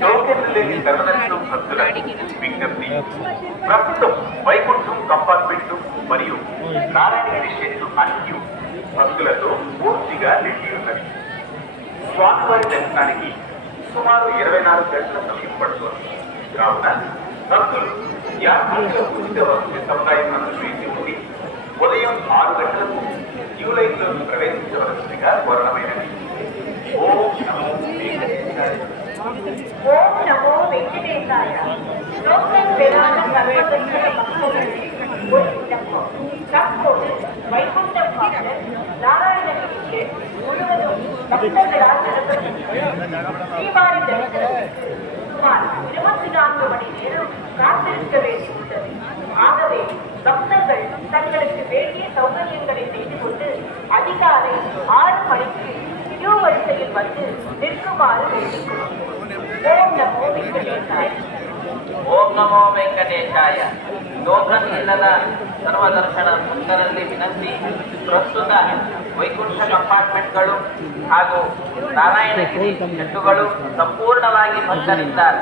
టోకెన్లు లేని దర్శనం భక్తులకు విజ్ఞప్తి. ప్రస్తుతం వైకుంఠం కంపార్ట్మెంట్ మరియు నారాయణగిరి షెడ్లు అన్ని భక్తులతో పూర్తిగా నిండి ఉన్నది. స్వామివారి దర్శనానికి సుమారు 24 గంటల సమయం పడుతుంది. కావున భక్తులు యాత్రికుల ఉచిత వసతి సముదాయం వేసి ఉండి ఉదయం 6 గంటలకు క్యూ లైన్లోకి ప్రవేశించవలసిందిగా కోరడమైనది. ఓం నమో వెంకటేశాయ. ఓం నమో వెంకటేశాయ. வைகுண்டம் நாராயணகிரி முழுவதும் பக்தர்களால் ஸ்ரீவாரி தரிசனத்திற்கு சுமார் 24 மணி நேரம் காத்திருக்க வேண்டியுள்ளது. ஆகவே பக்தர்கள் தங்களுக்கு வேண்டிய சௌகரியங்களை செய்து கொண்டு அதிகாலை 6 மணிக்கு கியூ வரிசையில் வந்து நிற்குமாறு வேண்டிக்கொள்கிறோம். ஓம் நமோ வெங்கடேசாய. ಓಂ ನಮೋ ವೆಂಕಟೇಶಾಯ. ಟೋಕನ್ ಇಲ್ಲದ ಸರ್ವದರ್ಶನ ಭಕ್ತರಲ್ಲಿ ವಿನಂತಿ. ಪ್ರಸ್ತುತ ವೈಕುಂಠ ಕಂಪಾರ್ಟ್ಮೆಂಟ್ಗಳು ಹಾಗೂ ನಾರಾಯಣಗಿರಿ ಶೆಡ್ಡುಗಳು ಸಂಪೂರ್ಣವಾಗಿ ಭಕ್ತರಿದ್ದಾರೆ.